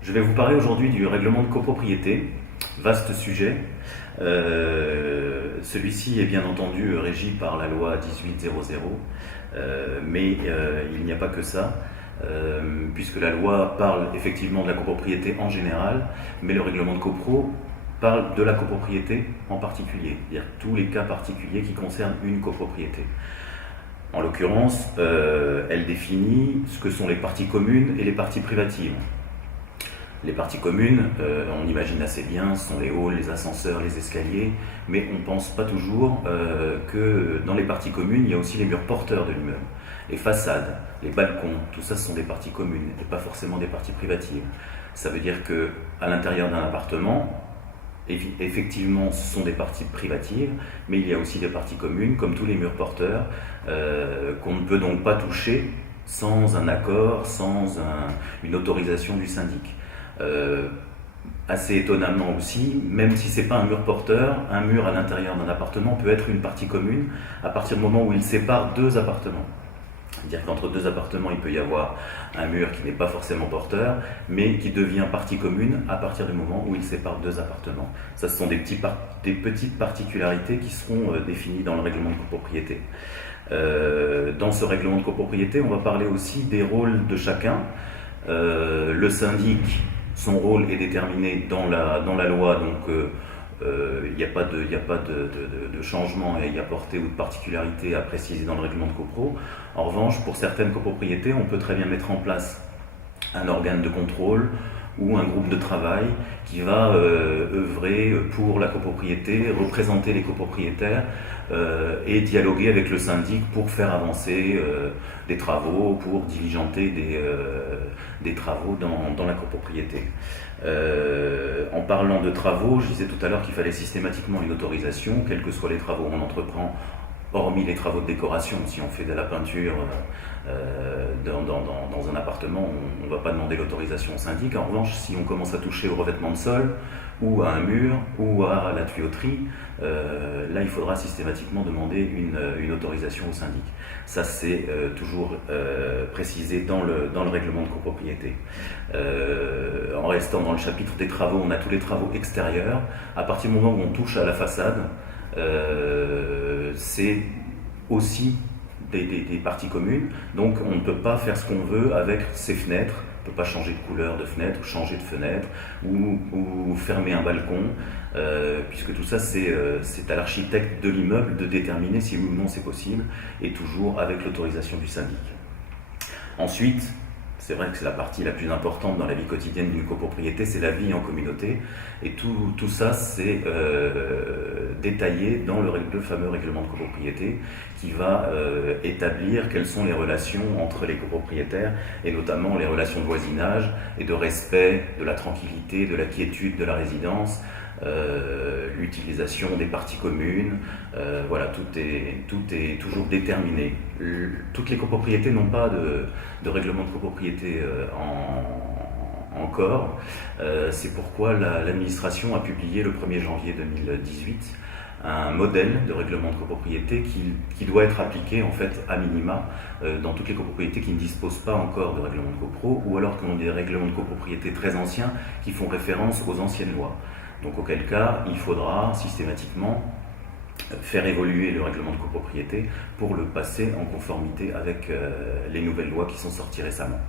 Je vais vous parler aujourd'hui du règlement de copropriété, vaste sujet. Celui-ci est bien entendu régi par la loi 1800, mais il n'y a pas que ça, puisque la loi parle effectivement de la copropriété en général, mais le règlement de copro parle de la copropriété en particulier, c'est-à-dire tous les cas particuliers qui concernent une copropriété. En l'occurrence, elle définit ce que sont les parties communes et les parties privatives. Les parties communes, on imagine assez bien, ce sont les halls, les ascenseurs, les escaliers, mais on ne pense pas toujours que dans les parties communes, il y a aussi les murs porteurs de l'immeuble, les façades, les balcons, tout ça ce sont des parties communes et pas forcément des parties privatives. Ça veut dire qu'à l'intérieur d'un appartement, effectivement ce sont des parties privatives, mais il y a aussi des parties communes, comme tous les murs porteurs, qu'on ne peut donc pas toucher sans un accord, sans une autorisation du syndic. Assez étonnamment aussi, même si c'est pas un mur porteur, un mur à l'intérieur d'un appartement peut être une partie commune à partir du moment où il sépare deux appartements. C'est-à-dire qu'entre deux appartements, il peut y avoir un mur qui n'est pas forcément porteur, mais qui devient partie commune à partir du moment où il sépare deux appartements. Ça, ce sont des petites particularités qui seront définies dans le règlement de copropriété. Dans ce règlement de copropriété, on va parler aussi des rôles de chacun. Le syndic, son rôle est déterminé dans la loi, donc il n'y a pas de changement à y apporter ou de particularité à préciser dans le règlement de copro. En revanche, pour certaines copropriétés, on peut très bien mettre en place un organe de contrôle ou un groupe de travail qui va œuvrer pour la copropriété, représenter les copropriétaires et dialoguer avec le syndic pour faire avancer des travaux, pour diligenter des travaux dans la copropriété. En parlant de travaux, je disais tout à l'heure qu'il fallait systématiquement une autorisation, quels que soient les travaux qu'on entreprend, hormis les travaux de décoration. Si on fait de la peinture dans un appartement, on ne va pas demander l'autorisation au syndic. En revanche, si on commence à toucher au revêtement de sol, ou à un mur, ou à la tuyauterie, là il faudra systématiquement demander une autorisation au syndic. Ça c'est toujours précisé dans le règlement de copropriété. En restant dans le chapitre des travaux, on a tous les travaux extérieurs. À partir du moment où on touche à la façade, c'est aussi des parties communes, donc on ne peut pas faire ce qu'on veut avec ces fenêtres. On ne peut pas changer de couleur de fenêtre, ou changer de fenêtre, ou fermer un balcon, puisque tout ça c'est à l'architecte de l'immeuble de déterminer si oui ou non c'est possible, et toujours avec l'autorisation du syndic. Ensuite, c'est vrai que c'est la partie la plus importante dans la vie quotidienne d'une copropriété, c'est la vie en communauté. Et tout ça, c'est détaillé dans le fameux règlement de copropriété qui va établir quelles sont les relations entre les copropriétaires et notamment les relations de voisinage et de respect de la tranquillité, de la quiétude de la résidence, l'utilisation des parties communes, voilà, tout est toujours déterminé. Toutes les copropriétés n'ont pas de règlement de copropriété encore. C'est pourquoi l'administration a publié le 1er janvier 2018 un modèle de règlement de copropriété qui doit être appliqué en fait à minima dans toutes les copropriétés qui ne disposent pas encore de règlement de copro ou alors qui ont des règlements de copropriété très anciens qui font référence aux anciennes lois. Donc auquel cas, il faudra systématiquement faire évoluer le règlement de copropriété pour le passer en conformité avec les nouvelles lois qui sont sorties récemment.